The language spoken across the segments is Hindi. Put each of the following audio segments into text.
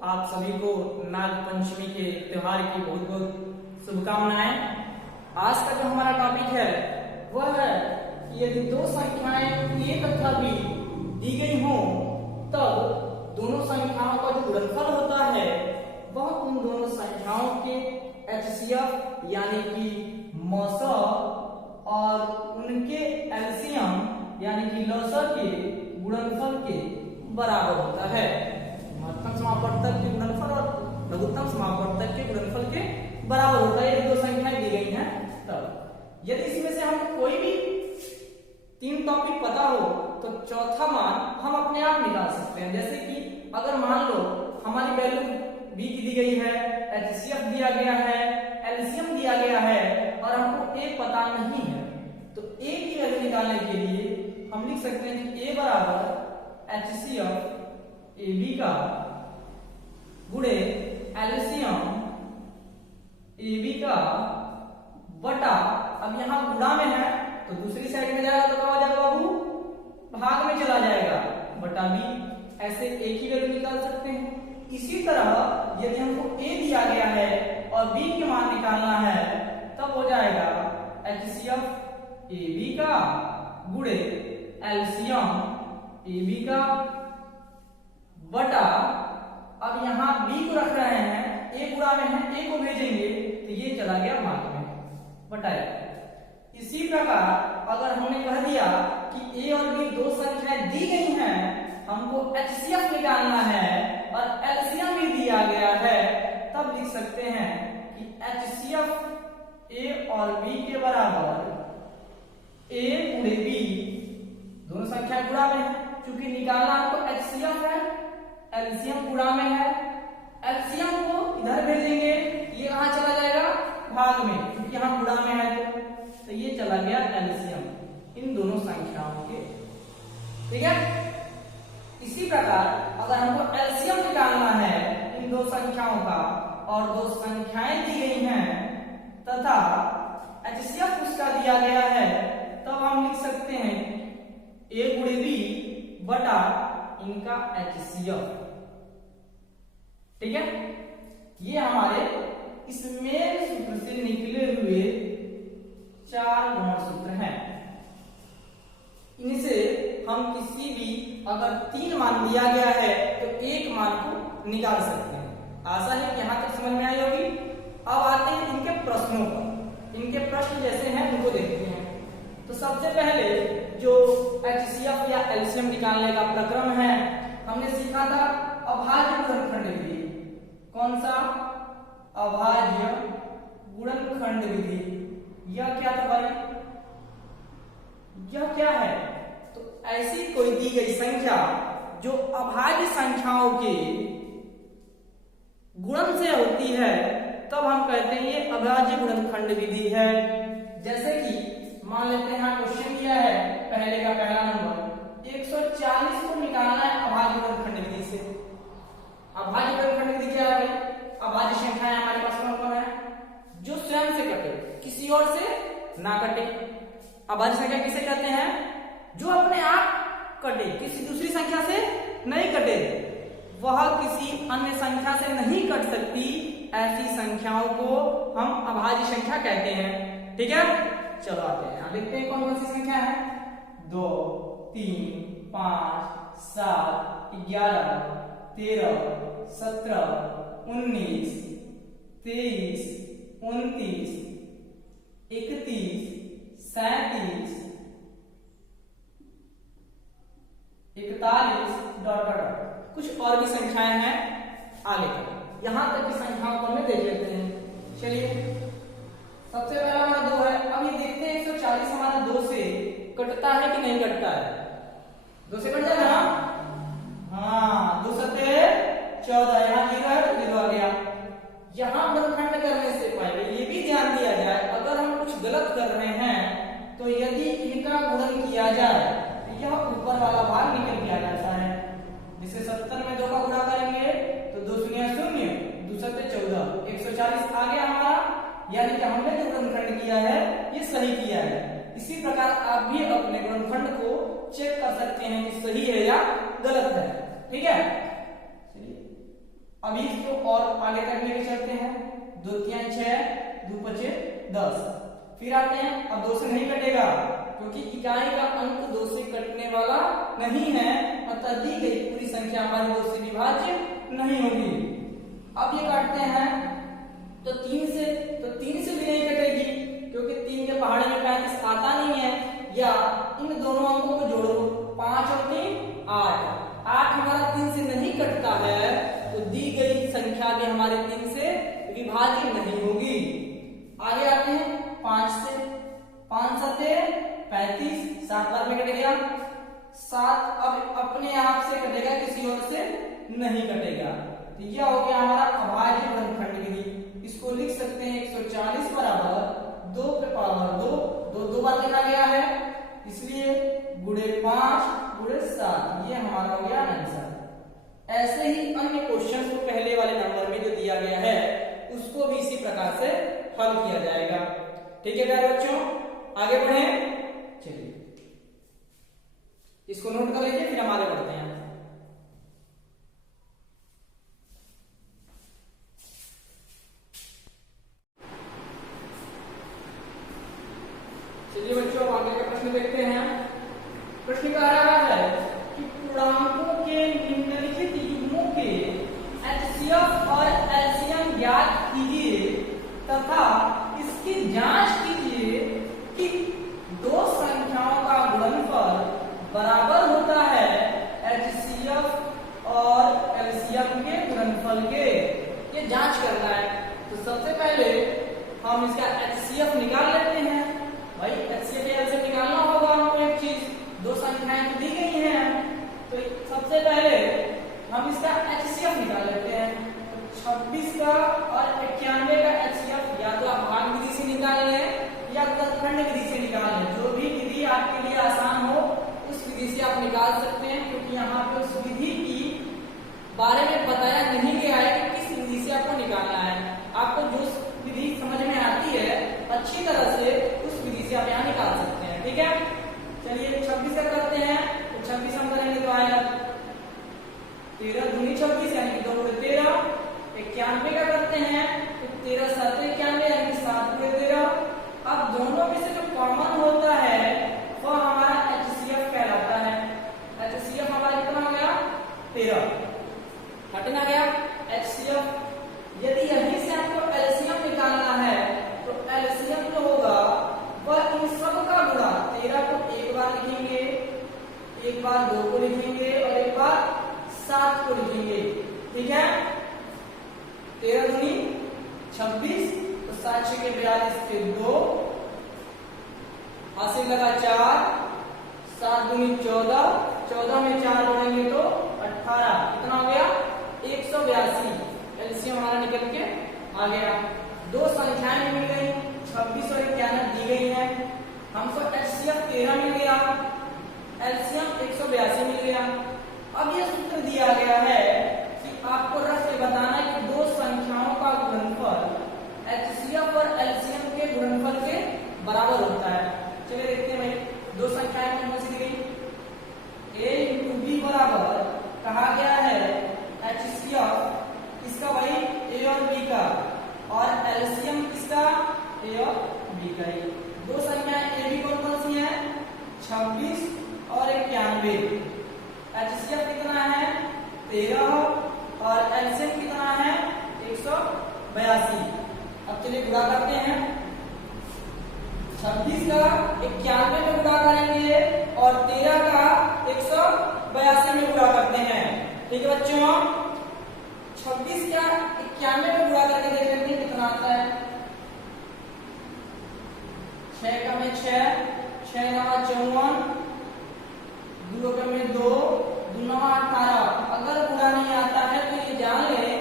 आप सभी को नाग पंचमी के त्योहार की बहुत बहुत शुभकामनाएं। आज का जो हमारा टॉपिक है वह है कि यदि दो संख्याएं a तथा b दी गई हो तब दोनों संख्याओं का जो गुणनफल होता है वह उन दोनों संख्याओं के HCF यानी कि मौसम और उनके एलसीएम यानी कि लसअ के गुणनफल के बराबर होता है। महत्तम समापवर्तक के गुणनफल और लघुत्तम समापवर्तक के गुणनफल के बराबर होता है यदि दो संख्याएं दी गई हैं तब। यदि इसमें से हम कोई भी तीन टॉपिक पता हो तो चौथा मान हम अपने आप निकाल सकते हैं। जैसे कि अगर मान लो हमारी वैल्यू b की दी गई है, HCF दिया गया है, एलसीएम दिया गया है और हमको a पता नहीं है तो a की वैल्यू निकालने के लिए हम लिख सकते हैं कि a बराबर HCF AB का गुणे एलसीएम AB का बटा, अब यहाँ गुणा में है तो दूसरी साइड में जाएगा तो क्या हो जाएगा बाबू, भाग में चला जाएगा बटा b। ऐसे एक ही वैल्यू निकाल सकते हैं। इसी तरह यदि हमको a दिया गया है और b के मान निकालना है तब हो जाएगा HCF AB का गुणे एलसीएम AB का बटा, अब यहाँ b को रख रहे हैं, a गुणा में है, a को भेजेंगे तो ये चला गया भाग में बटाए। इसी प्रकार अगर हमने कह दिया कि a और b दो संख्याएं दी गई हैं, हमको HCF निकालना है और एलसीएम भी दिया गया है तब लिख सकते हैं कि HCF a और b के बराबर a गुणे b, दोनों संख्या गुणा में है, चूंकि निकालना हमको HCF है, एलसीएम गुणा में है, एलसीएम को इधर भेजेंगे ये कहां चला जाएगा, भाग में, क्योंकि यहां गुणा में है तो ये चला गया एलसीएम इन दोनों संख्याओं के। ठीक है। इसी प्रकार अगर हमको एलसीएम निकालना है इन दो संख्याओं का और दो संख्याएं दी गई हैं तथा HCF उसका दिया गया है तब हम लिख सकते हैं a गुणे b बटा इनका HCF। ठीक है। ये हमारे इस मेन सूत्र से निकले हुए चार गुणन सूत्र हैं। इनसे हम किसी भी अगर तीन मान दिया गया है तो एक मान को निकाल सकते हैं। आशा है कि यहां तक समझ में आई होगी। अब आते हैं इनके प्रश्नों पर। इनके प्रश्न जैसे हैं उनको देखते हैं। तो सबसे पहले जो HCF या एलसीएम निकालने का प्रक्रम है हमने सीखा था अभाज्य गुणनखंड विधि। कौन सा? अभाज्य गुणनखंड विधि। यह क्या था भाई? यह क्या है? तो ऐसी कोई दी गई संख्या जो अभाज्य संख्याओं के गुणन से होती है तब हम कहते हैं ये अभाज्य गुणनखंड विधि है। जैसे कि मान लेते हैं क्वेश्चन दिया है, पहले का पहला नंबर 140 को निकालना है अभाज्य गुणनखंड विधि से। अभाज्य गुणनखंड विधि क्या है? अभाज्य संख्याएं हमारे पास कौन है जो स्वयं से कटे, किसी और से ना कटे। अभाज्य संख्या किसे कहते हैं? जो अपने आप कटे, किसी दूसरी संख्या से नहीं कटे, वह किसी अन्य संख्या से नहीं कट सकती, ऐसी संख्याओं को हम अभाज्य संख्या कहते हैं। ठीक है। चलो आते हैं, देखते हैं कौन कौन सी संख्या है। 2, 3, 5, 7, 11, 13, 17, 19, 23, 29, 31, 37, 41 डॉट डॉट। कुछ और भी संख्याएं हैं आगे तक। यहां तक की संख्याओं को हमें देख लेते हैं। चलिए सबसे पहला हमारा 2 है। अब ये देखते हैं 140 हमारा 2 से कटता है कि नहीं कटता है। 2 से कट जाएगा ना? हाँ, 2 सत्ते 14, यहाँ 0 है तो 0 आ गया। यहां गुणनखंड करने से पहले ये भी ध्यान दिया जाए, अगर हम कुछ गलत कर रहे हैं तो यदि इनका गुणन किया जाए तो यह ऊपर वाला भाग निकल के आ जाता है। जैसे 70 में 2 का गुणा करेंगे तो 2 शून्य 0, 2 सत्ते 14, 140 आ गया हमारा, यानी कि हमने जो गुणनखंड किया है ये सही किया है। इसी प्रकार आप भी अपने गुणनखंड को चेक कर सकते हैं कि सही है या गलत है। ठीक है। अभी इसको और आगे तक लेके चलते हैं। 2 3 6, 2 5 10। फिर आते हैं, अब 2 से नहीं कटेगा क्योंकि इकाई का अंक 2 से कटने वाला नहीं है, अतः दी गई पूरी संख्या हमारी 2 से विभाज्य नहीं होगी। अब ये काटते हैं तो 3 से भी नहीं कटेगी क्योंकि 3 के पहाड़े में 35 आता नहीं है। या इन दोनों अंकों को जोड़ो, 5 और 3 8 हमारा 3 से नहीं कटता है, तो दी गई संख्या भी हमारे 3 से विभाज्य नहीं होगी। आगे आते हैं 5 से, 5 7 35, 7 बार में कट गया 7, अब अपने आप से कटेगा, किसी और से नहीं कटेगा। तो यह हो गया हमारा अभाज्य वर्गखंड विधि। इसको लिख सकते हैं 140 बराबर 2 पे पावर 2 बार लिखा गया है, इसलिए गुणे 5 गुणे 7, ये हमारा हो गया आंसर। ऐसे ही अन्य क्वेश्चंस को पहले वाले नंबर में जो दिया गया है उसको भी इसी प्रकार से हल किया जाएगा। ठीक है प्यारे बच्चों, आगे बढ़े। चलिए इसको नोट कर लीजिए, फिर हम आगे बढ़ते हैं। चलिए बच्चों, अब आगे का प्रश्न देखते हैं। प्रश्न कह रहा है कि पूर्णांकों के निम्नलिखित युग्मों के HCF और LCM ज्ञात कीजिए तथा इसकी जांच कीजिए कि 2 संख्याओं का गुणनफल बराबर होता है HCF और LCM के गुणनफल के। ये जांच करना है। तो सबसे पहले हम इसका HCF निकाल लेते हैं। भाई HCF या LCM निकालना होगा हमको एक चीज, 2 संख्याएं दी गई हैं, तो सबसे पहले हम इसका HCF निकाल लेते हैं। 26 का और 91 का HCF या तो आप भाग विधि से निकाल लें या गुणनखंड विधि से निकाल लें, जो भी विधि आपके लिए आसान हो उस विधि से आप निकाल सकते हैं, क्योंकि यहाँ पे उस विधि की बारे में बताया नहीं गया है कि किस विधि से आपको निकालना है। आपको जो विधि समझ में आती है अच्छी तरह से उस विधि से आप यहाँ निकाल सकते हैं। ठीक है, चलिए 26 का करते हैं। तो 26 हम करेंगे तो आएगा 13 दूनी 26 यानी कि 2 गुणे 13। 91 का करते हैं तो 13 7 91 यानी कि 7 गुणे 13। अब दोनों में से जो कॉमन होता है वह हमारा HCF कहलाता है। HCF हमारा कितना हो गया 13, हटना गया HCF। यदि यहीं से आपको LCM निकालना है तो LCM जो होगा वह इन सब का गुणा, 13 को एक बार लिखेंगे, एक बार 2 को लिखेंगे और एक बार 7 को लिखेंगे। ठीक है, 13 दूनी 26, तो 7 6 के 42 के 2, हासिल लगा 4, 7 दूनी 14, 14 में 4 जोड़ेंगे तो 18, कितना हो गया 182। एलसीएम हमारा निकल के आ गया। 2 संख्याएं मिल गई, 26 और 91 दी गई है, हमको HCF 13 मिल गया, एलसीएम 182 मिल गया। अब ये सूत्र दिया गया है कि आपको रख के बताना है कि 2 संख्याओं का गुणनफल HCF और LCM के गुणनफल के बराबर होता है। चलिए देखते हैं भाई 2 संख्याएं कौन सी दी गई। A × B बराबर कहा गया है HCF इसका भाई A और B का, और LCM इसका A और B का। 2 संख्याएं A B कौन सी है 26 और 91। HCF कितना है 13 और LCM कितना है 182। अब चलिए गुणा करते हैं। 26 का 91 में गुणा करेंगे और 13 का 182 में गुणा करते हैं। ठीक है बच्चों, 26 का 91 में गुणा करके देख लेते हैं कितना आता है। 6 का में 6, 6 9 54, 2 का में 2, 2 9 18। अगर गुणा नहीं आता है तो ये जान लें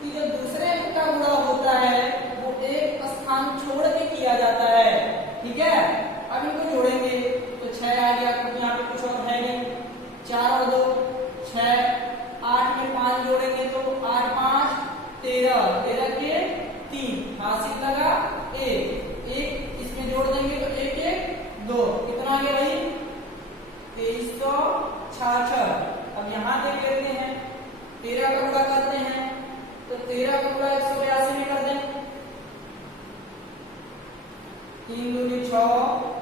कि जो दूसरे अंक का गुणा होता है वो एक स्थान छोड़ के किया जाता है। ठीक है, अब इनको जोड़ेंगे तो 6 आ गया, क्योंकि यहाँ पे कुछ और है नहीं। 4 और 2 6, 8 में 5 जोड़ेंगे तो 8 5 13, 13 के 3, हासिल लगा 1 इसमें जोड़ देंगे तो 1 1 2, कितना आ गया भाई 2366। अब यहाँ देख लेते हैं 13 का गुणा करते हैं तो 13 को पूरा 182 में कर दें। 3 दूनी 6,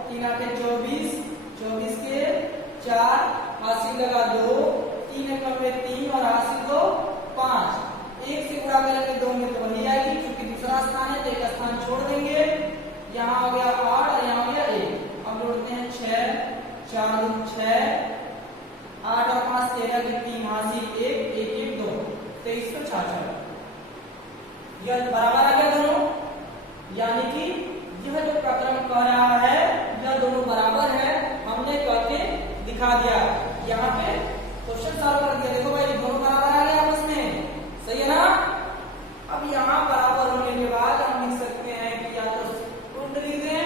3 आठे 24, 24 के 4, हासिल लगा 2, 3 एकम में 3 और हासिल 2 5। 1 से गुणा करेंगे 2 में तो वही आएगी, क्योंकि दूसरा स्थान है तो एक स्थान छोड़ देंगे। यहाँ हो गया 8 और यहाँ हो गया 1। अब जोड़ते हैं 6, 4 दूनी 6, 8 और 5 13 के 3 हासिल 1, 1 1 2, 2366। यह बराबर आ गया दोनों, यानी कि यह जो प्रक्रम कह रहा है यह दोनों बराबर है, हमने करके दिखा दिया। यहाँ पे क्वेश्चन सॉल्व कर दिया। देखो भाई दोनों बराबर आ गए आपस में, सही है ना। अब यहाँ बराबर होने के बाद हम लिख सकते हैं कि या तो उल्ट लिख दें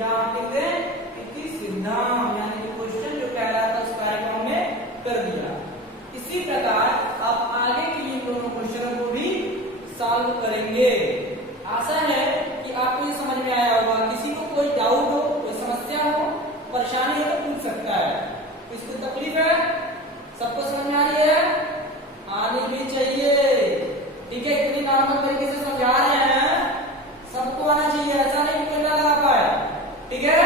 या लिख दें इति सिद्धांत, यानी कि क्वेश्चन जो कह रहा था उस कार्य को हमने कर दिया। इसी प्रकार आप आगे के इन दोनों क्वेश्चनों को भी सॉल्व करेंगे। आशा है कि आपको ये समझ में आया होगा। किसी को कोई डाउट हो, कोई समस्या हो, परेशानी हो तो पूछ सकता है। किसको तकलीफ है? सबको समझ में आ रही है? आनी भी चाहिए, ठीक है। इतनी नॉर्मल तरीके से समझा रहे हैं, सबको आना चाहिए, ऐसा नहीं कि कोई लगा पाए, ठीक है।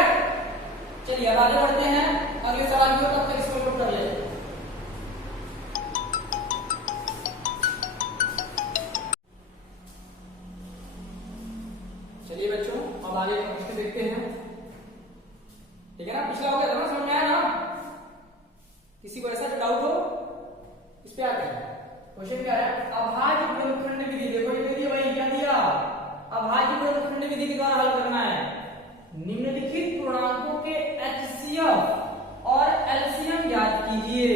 चलिए अब आगे बढ़ते हैं, अगले सवाल की ओर, तब तक इसको नोट कर ले। चलिए बच्चों अब आगे प्रश्न देखते हैं, ठीक है ना। पिछला हो गया था ना, समझ में आया ना। किसी को ऐसा डाउट हो इस पे आते हैं। क्वेश्चन क्या है? अभाज्य गुणनखंड विधि। देखो ये विधि वही क्या दिया, अभाज्य गुणनखंड विधि के द्वारा हल करना है। निम्नलिखित पूर्णांकों के एचसीएफ और एलसीएम ज्ञात कीजिए।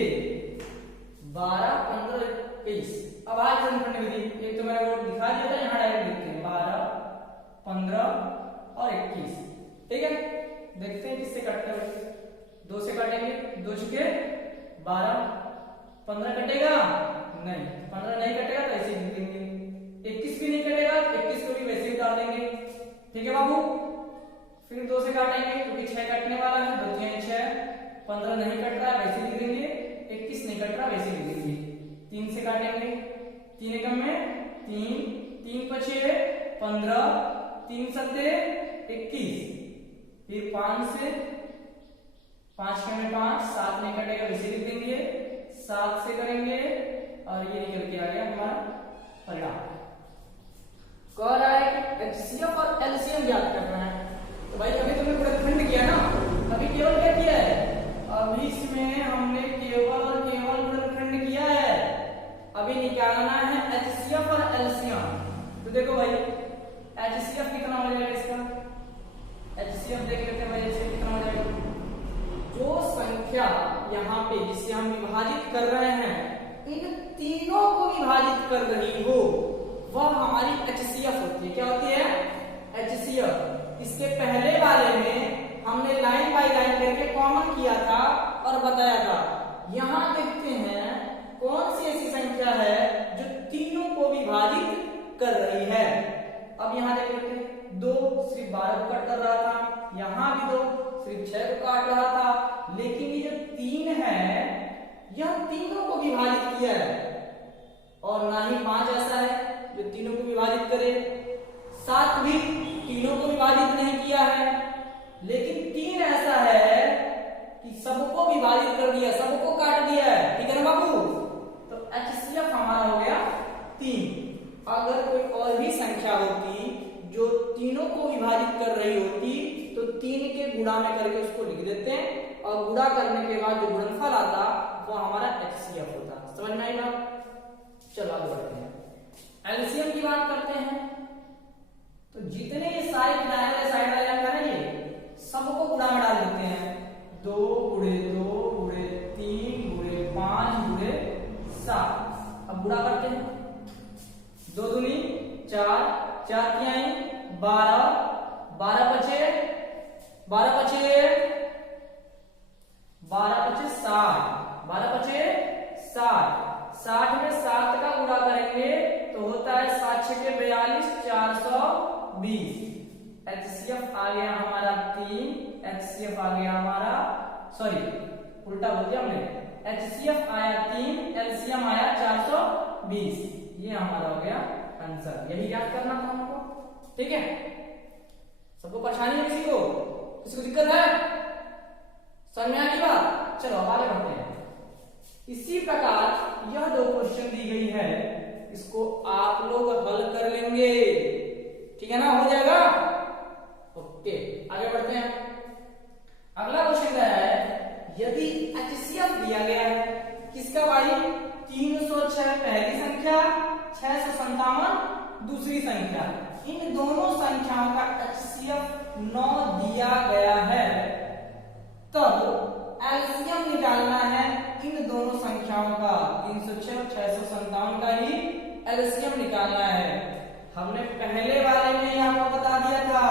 12 15 21। अभाज्य गुणनखंड विधि एक तो मैंने वो दिखा दिया था, यहाँ डायरेक्ट लिखते हैं 12 15 और 21, ठीक है। देखते हैं किससे कटते हैं। 2 से काटेंगे, 2 छुके 12, 15 कटेगा नहीं, 15 नहीं कटेगा तो ऐसे लिख देंगे। 21 भी नहीं कटेगा, 21 को भी वैसे ही उतार देंगे, ठीक है बाबू। फिर 2 से काटेंगे क्योंकि 6 कटने वाला है, 2 6 6, 15 नहीं कट रहा वैसे लिख देंगे, 21 नहीं कट रहा वैसे लिख देंगे। 3 से काटेंगे, 3 एकम में 3, 3 5 15, 3 7 21। फिर 5 से 5 के में 5, 7 नहीं कटेगा वैसे लिख देंगे, 7 से करेंगे और ये निकल के आ गया हमारा परिणाम। कह रहा है कि एचसीएफ और एलसीएम ज्ञात करना है। तो भाई अभी तुमने गुणनखंड किया ना, अभी केवल क्या किया है, अभी इसमें हमने केवल और केवल गुणनखंड किया है। अभी निकालना है एचसीएफ और एलसीएम। तो देखो भाई एचसीएफ कितना हो जाएगा इसका, एचसीएफ देख लेते हैं भाई, एचसीएफ कितना हो जाएगा। जो संख्या यहाँ पे जिसे हम विभाजित कर रहे हैं, इन तीनों को विभाजित कर रही हो वह हमारी एचसीएफ होती है। क्या होती है? एचसीएफ। इसके पहले वाले में हमने लाइन बाय लाइन करके कॉमन किया था और बताया था। यहाँ देखते हैं कौन सी ऐसी संख्या है जो तीनों को विभाजित कर रही है। अब यहाँ देख लेते हैं, 2 सिर्फ 12 को कट कर रहा था, यहाँ भी 2 सिर्फ 6 को काट रहा था, लेकिन ये जो 3 है यह तीनों को विभाजित किया है। और ना ही 5 ऐसा है जो तीनों को विभाजित करे, 7 भी तीनों को विभाजित नहीं किया है, लेकिन 3 ऐसा है कि सबको विभाजित कर दिया, सबको काट दिया है, ठीक है ना बाबू। तो एचसीएफ हमारा हो गया 3। अगर कोई और भी संख्या होती जो तीनों को विभाजित कर रही होती तो 3 के गुणा में करके उसको लिख देते हैं, और गुणा करने के बाद जो गुणनफल आता वो हमारा एचसीएफ होता। समझ में आई बात? चलो आगे बढ़ते हैं, एलसीएम की बात करते हैं। तो जितने ये सारे किनारे साइड वाले अंक है ना, ये सबको गुणा में डाल देते हैं। 2 गुणे 2 गुणे 3 गुणे 5 गुणे 7। अब गुणा करते हैं, 2 दूनी 4, 4 तिहाई 12, 12 बचे 60, 12 बचे 60। 60 में 7 का गुणा करेंगे तो होता है 7 6 के 42, 420। एचसीएफ आ गया हमारा 3, एचसीएफ आ गया हमारा, सॉरी उल्टा बोल दिया हमने, एचसीएफ आया 3, एलसीएम आया 420। ये हमारा हो गया आंसर, यही याद करना था हमको। ठीक है, सबको परेशानी है? किसी को दिक्कत है? समझ में आ गई बात? चलो अब आगे बढ़ते हैं। इसी प्रकार यह 2 क्वेश्चन दी गई है, इसको आप लोग हल कर लेंगे। ठीक है ना, हो जाएगा? ओके, आगे बढ़ते हैं। अगला क्वेश्चन क्या है, यदि HCF दिया गया है किसका भाई? 306 पहली संख्या, 657 दूसरी संख्या, इन दोनों संख्याओं का HCF 9 दिया गया है, तब एलसीएम निकालना है इन दोनों संख्याओं का। 306 और 657 का ही एलसीएम निकालना है। हमने पहले वाले में आपको बता दिया था,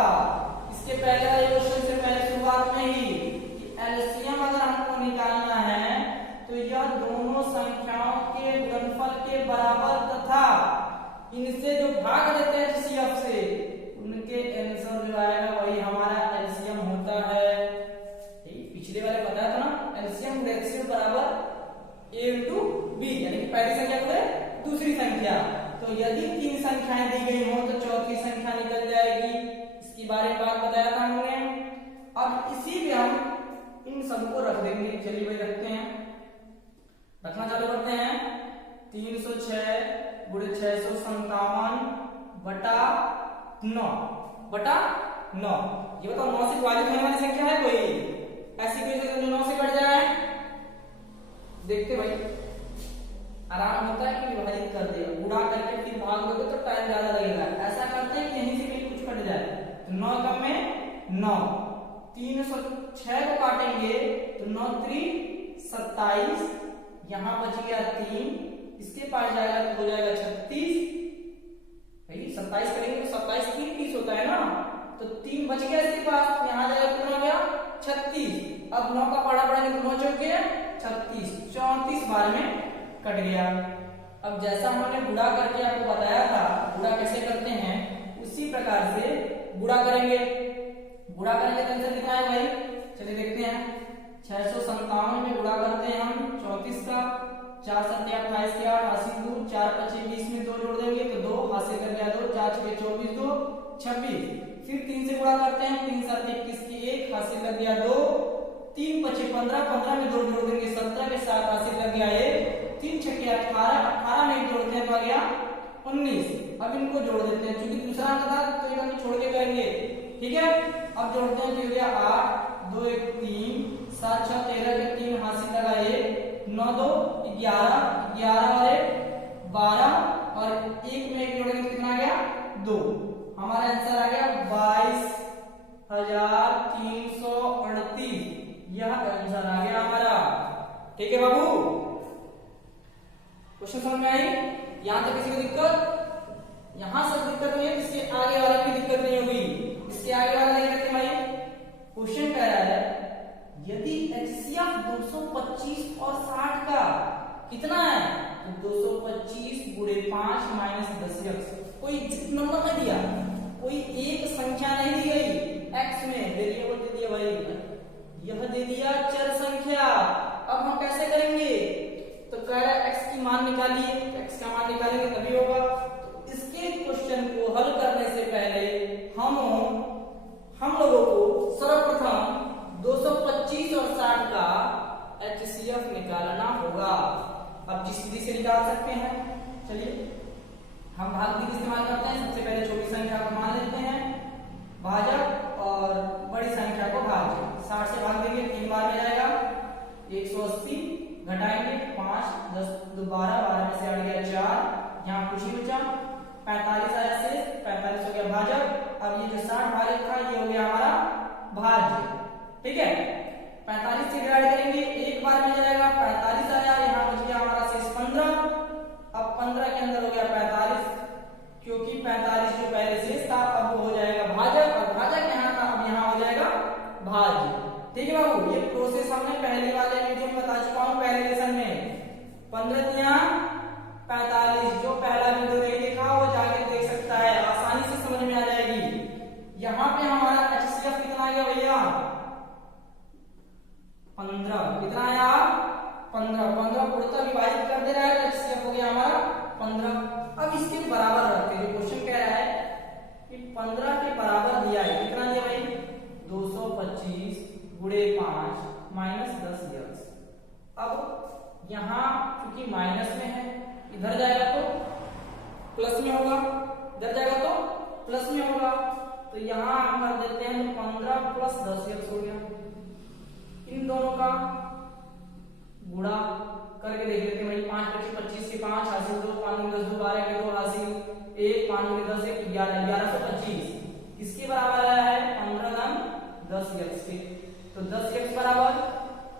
इसके पहले वाले क्वेश्चन से पहले शुरुआत में ही, कि एलसीएम अगर हमको निकालना है तो यह दोनों संख्याओं के गुणनफल के बराबर तथा इनसे जो भाग देते हैं HCF से, उनके आंसर जो आएगा वही हमारा एलसीएम होता है। पिछले वाले बताया था ना, एलसीएम रेशियो बराबर A into B, यानी कि पहली संख्या को दूसरी संख्या। तो यदि 3 संख्याएं दी गई हो तो चौथी संख्या निकल जाएगी, इसकी बारे में बात बताया था हमने। अब इसी में हम इन सबको रख देंगे। चलिए भाई रखते हैं, रखना चालू करते हैं। 306 गुणे 657 बटा 9। ये बताओ 9 से विभाजित होने वाली संख्या है कोई ऐसी? कोई संख्या जो 9 से कट जाए? देखते भाई, आराम होता है कि विभाजित कर दे, गुणा करके फिर भाग दोगे तो टाइम ज्यादा लगेगा। ऐसा करते हैं कि यहीं से भी कुछ कट जाए। तो 9 कम में 9, 306 को काटेंगे तो 9 3 27, यहां बच गया 3, इसके पास जाएगा तो हो जाएगा 36। भाई 27 करेंगे तो 27 3 30 होता है ना, तो 3 बच गया इसके पास, यहां जाएगा कितना हो गया 36। अब 9 का पढ़ा पढ़ेंगे तो 9 चौक गया 36, 34 बार में कट गया। अब जैसा हमने गुणा करके आपको बताया था, गुणा कैसे करते हैं उसी प्रकार से गुणा करेंगे। गुणा करेंगे तो आंसर कितना है भाई? चलिए देखते हैं। 657 में गुणा करते हैं हम 34 का, 4 7 28 के 8 80 2, 4 25 20 में 2 जोड़ देंगे तो 2 हासिल कर गया 2, 4 6 24 2 26। फिर 3 से गुणा करते हैं, 3 7 21 की 1 हासिल कर गया 2, 3 25 15, 15 में 2 जोड़ देंगे 17 के 7 हासिल कर गया 1, 3 6 18, 18 में 1 जोड़ते हैं तो आ गया 19। अब इनको जोड़ देते हैं, क्योंकि दूसरा अंक था तो एक अंक छोड़ के करेंगे। ठीक है, अब जोड़ते हैं तो हो गया 8 2 1 3, 7 6 13 के 3 हासिल लगा 1, 9 2 11, 11 और 1 12, और 1 में 1 जोड़ेंगे तो कितना आ गया 2। हमारा आंसर आ गया 22,338, यह आंसर आ गया हमारा। ठीक है बाबू, क्वेश्चन समझ में आई? यहां तक किसी को दिक्कत? यहां सब दिक्कत नहीं है, इसके आगे वाले की दिक्कत नहीं होगी। इसके आगे वाला नहीं करते भाई। क्वेश्चन कह रहा है यदि HCF 225 और 60 का कितना है, तो 225 गुणे 5 माइनस 10x। कोई नंबर नहीं दिया, कोई एक संख्या नहीं दी गई, x में वेरिएबल दे दिया भाई, यह दे दिया चर संख्या। अब हम कैसे करेंगे? तो कह रहा है x की मान निकालिए, x का मान निकालेंगे तभी होगा। तो इसके क्वेश्चन को हल करने से पहले हम लोगों को सर्वप्रथम 225 और 60 का HCF निकालना होगा। अब जिस विधि से निकाल सकते हैं, चलिए हम भाग विधि इस्तेमाल करते हैं। सबसे पहले छोटी संख्या को मान लेते हैं भाजक और बड़ी संख्या को भाज्य। 60 से भाग देंगे 3 बार में जाएगा 180, घटाएंगे 5 10 2 12, 12 में से हट गया 4, यहाँ कुछ ही बचा 45 आया से 45 हो गया भाजक। अब ये जो 60 भाजक था ये हो गया हमारा भाज्य। ठीक है, 45 से डिवाइड करेंगे, एक बार में जाएगा 45 आया, यहाँ बच गया हमारा शेष 15। अब 15 के अंदर हो गया 45, क्योंकि 45 जो पहले शेष था अब वो हो जाएगा भाजक, और भाजक यहाँ था अब यहाँ हो जाएगा भाज्य। ठीक है बाबू, ये प्रोसेस हमने पहले वाले वीडियो में बता चुका हूँ, पहले लेसन में 15 45। जो पहला वीडियो नहीं देखा वो जाके देख सकता है, आसानी से समझ में आ जाएगी। यहाँ पे हमारा HCF कितना आ गया भैया 15, कितना आया यहाँ क्योंकि माइनस में है, इधर जाएगा तो प्लस में होगा, इधर जाएगा तो प्लस में होगा। तो यहाँ हम कर देते हैं तो 15 प्लस 10x हो गया। इन दोनों का गुणा करके देख लेते हैं भाई। 5 25 25 के 5 हासिल 2, 5 में 10 2 12 के 2 हासिल 1, 5 में 10 1 11 1125 किसके बराबर आया है? 15 दान 10x के। तो 10x बराबर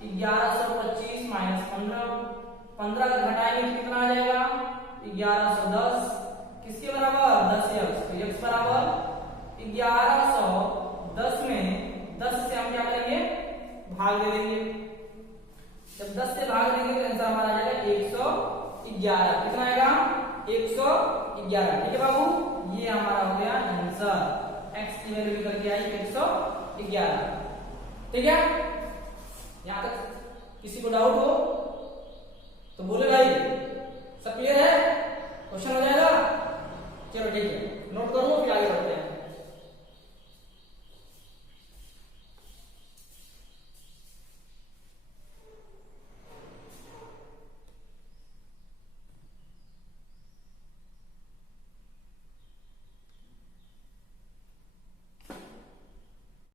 1125 माइनस 15, 15 का घटाएंगे तो कितना आ जाएगा? 1110 किसके बराबर? 10x। तो x बराबर 1110 में 10 से हम क्या करेंगे? भाग दे देंगे। जब 10 से भाग देंगे तो आंसर हमारा आ जाएगा 111। कितना आएगा? 111। ठीक है बाबू, ये हमारा हो गया आंसर। x की वैल्यू निकल के आई 111। ठीक है, यहां तक किसी को डाउट हो तो बोले भाई। सब क्लियर है? क्वेश्चन हो जाएगा? चलो ठीक है, नोट करो।